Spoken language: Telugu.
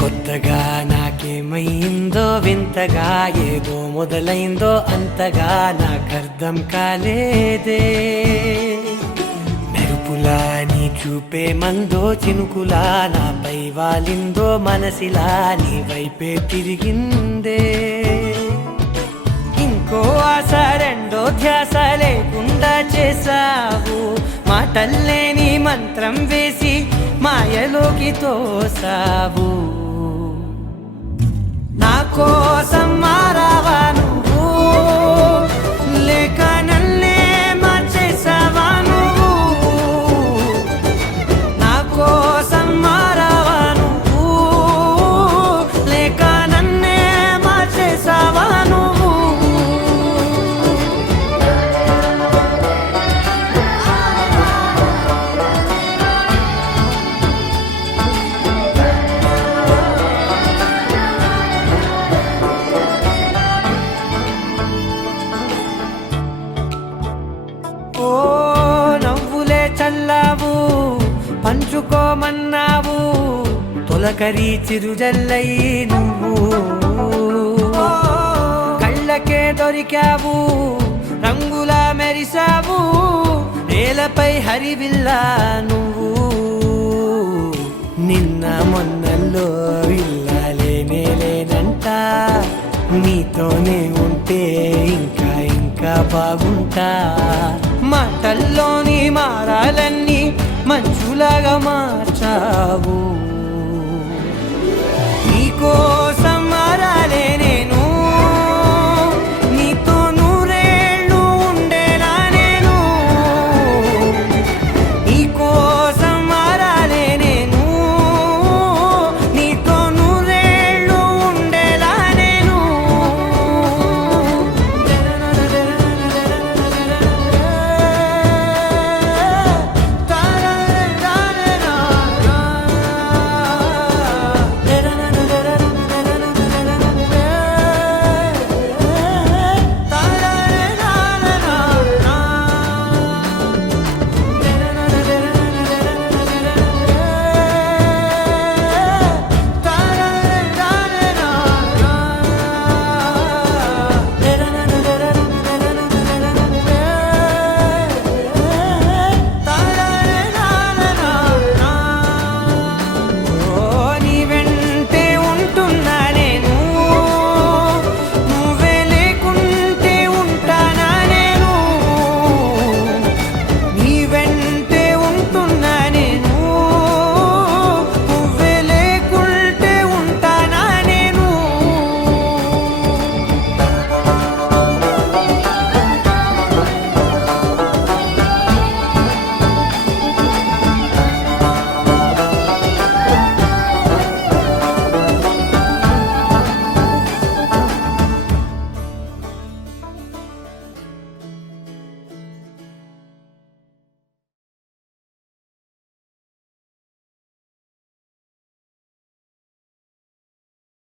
కొత్తగా నాకేమైందో వింతగా ఏదో మొదలైందో అంతగా నాకర్థం కాలేదే. మెరుపులా నీ చూపే మందో చినుకులా నాపై వాలిందో మనసిలా నీ వైపే తిరిగిందే. ఇంకో ఆశ రెండో ధ్యాస లేకుండా చేసావు, మాటల్లేని మంత్రం వేసి మాయలోకి తోసావు. నా కోసం మారావా నువ్వు, లేక నన్నే మార్చేసావా నువ్వు? నా కోసం మారావా నువ్వు, లేక నన్నే మార్చేసావా నువ్వు? ఓ నవ్వులే చల్లావు, పంచుకోమన్నావు, తొలకరి చిరుజల్లై నువ్వు. కళ్ళకే దొరికావు, రంగులా మెరిసావు, నేలపై హరివిల్లా నువ్వు. నిన్న మొన్నల్లో ఇల్లాలేనే లేనంట, నీతోనే ఉంటే ఇంకా ఇంకా బాగుంటా. మాటల్లోని మారాలన్నీ మంచులాగా మార్చావు. నీకో